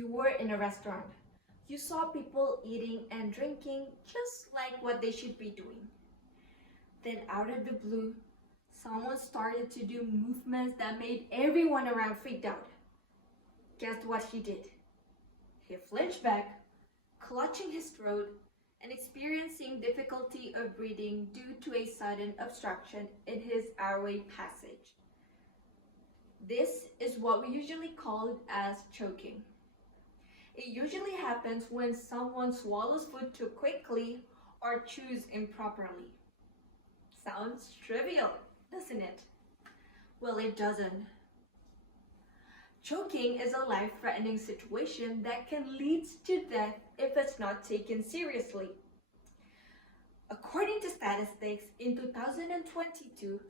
You were in a restaurant. You saw people eating and drinking just like what they should be doing. Then out of the blue, someone started to do movements that made everyone around freaked out. Guess what he did? He flinched back, clutching his throat and experiencing difficulty of breathing due to a sudden obstruction in his airway passage. This is what we usually call as choking. It usually happens when someone swallows food too quickly or chews improperly. Sounds trivial, doesn't it? Well, it doesn't. Choking is a life-threatening situation that can lead to death if it's not taken seriously. According to statistics, in 2022,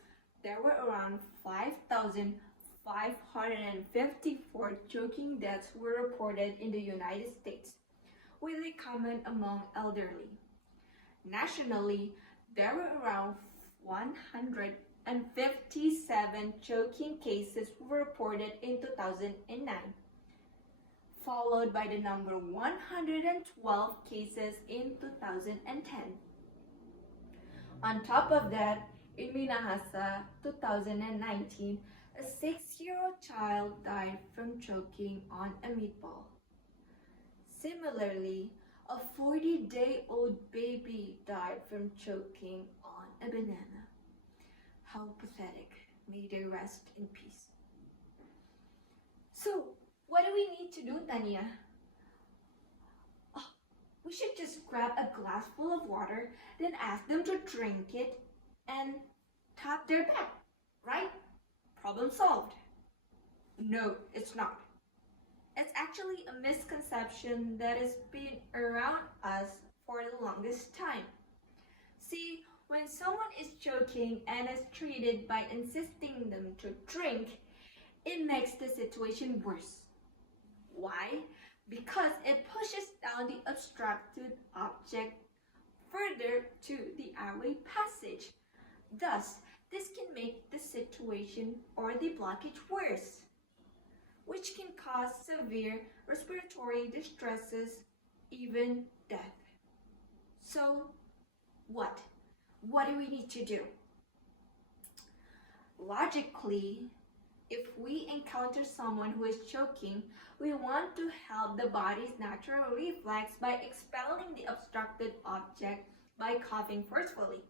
there were around 5,554 choking deaths were reported in the United States, with a common among elderly. Nationally, there were around 157 choking cases were reported in 2009, followed by the number 112 cases in 2010. On top of that, in Minahasa, 2019, a 6-year-old child died from choking on a meatball. Similarly, a 40-day-old baby died from choking on a banana. How pathetic. May they rest in peace. So, what do we need to do, Tanya? We should just grab a glass full of water, then ask them to drink it and tap their back, right? Problem solved. No, it's not. It's actually a misconception that has been around us for the longest time. See, when someone is choking and is treated by insisting them to drink, it makes the situation worse. Why? Because it pushes down the obstructed object further to the airway passage. Thus, this can make the situation or the blockage worse, which can cause severe respiratory distresses, even death. So, what? What do we need to do? Logically, if we encounter someone who is choking, we want to help the body's natural reflex by expelling the obstructed object by coughing forcefully.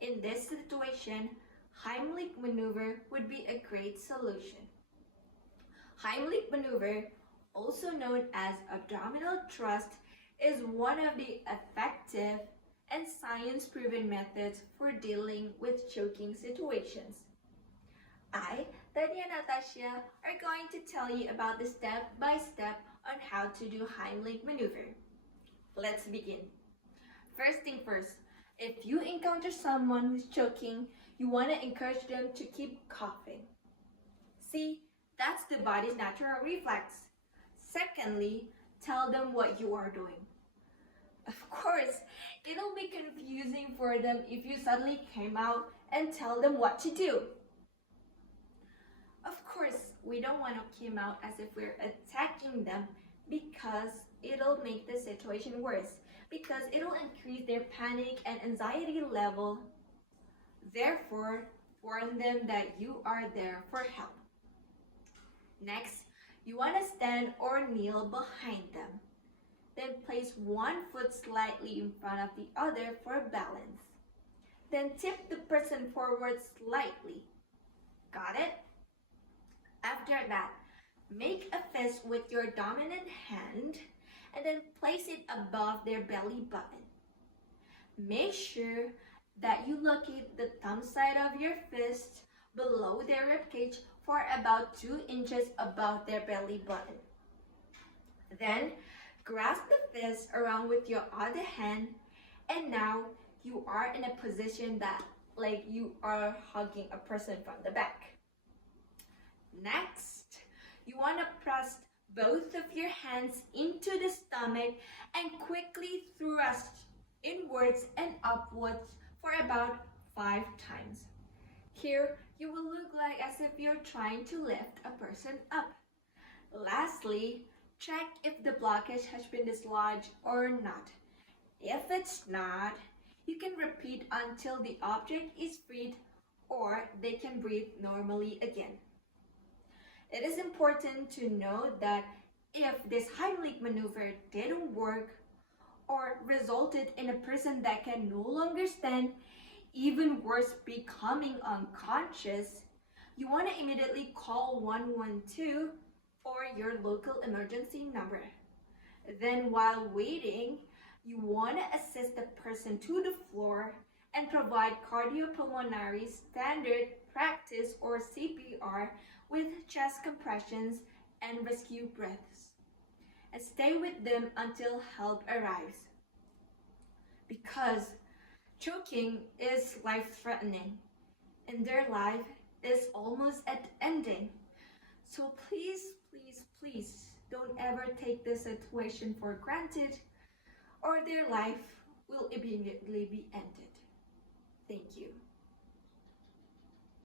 In this situation, Heimlich maneuver would be a great solution. Heimlich maneuver, also known as abdominal thrust, is one of the effective and science-proven methods for dealing with choking situations. I, Tanya and Natasha, are going to tell you about the step-by-step on how to do Heimlich maneuver. Let's begin. First thing first, if you encounter someone who's choking, you want to encourage them to keep coughing. See, that's the body's natural reflex. Secondly, tell them what you are doing. Of course, it'll be confusing for them if you suddenly came out and tell them what to do. Of course, we don't want to come out as if we're attacking them because it'll make the situation worse, because it'll increase their panic and anxiety level. Therefore, warn them that you are there for help. Next, you want to stand or kneel behind them. Then place one foot slightly in front of the other for balance. Then tip the person forward slightly. Got it? After that, make a fist with your dominant hand and then place it above their belly button. Make sure that you locate the thumb side of your fist below their ribcage for about 2 inches above their belly button. Then, grasp the fist around with your other hand, and now you are in a position that like you are hugging a person from the back. Next, you want to press both of your hands into the stomach and quickly thrust inwards and upwards for about 5 times. Here, you will look like as if you're trying to lift a person up. Lastly, Check if the blockage has been dislodged or not. If it's not, you can repeat until the object is freed or they can breathe normally again. It is important to note that if this Heimlich maneuver didn't work or resulted in a person that can no longer stand, even worse, becoming unconscious, you want to immediately call 112 or your local emergency number. Then while waiting, you want to assist the person to the floor and provide cardiopulmonary standard practice or CPR with chest compressions and rescue breaths. And stay with them until help arrives. Because choking is life-threatening and their life is almost at ending. So please, please, please don't ever take this situation for granted or their life will immediately be ended.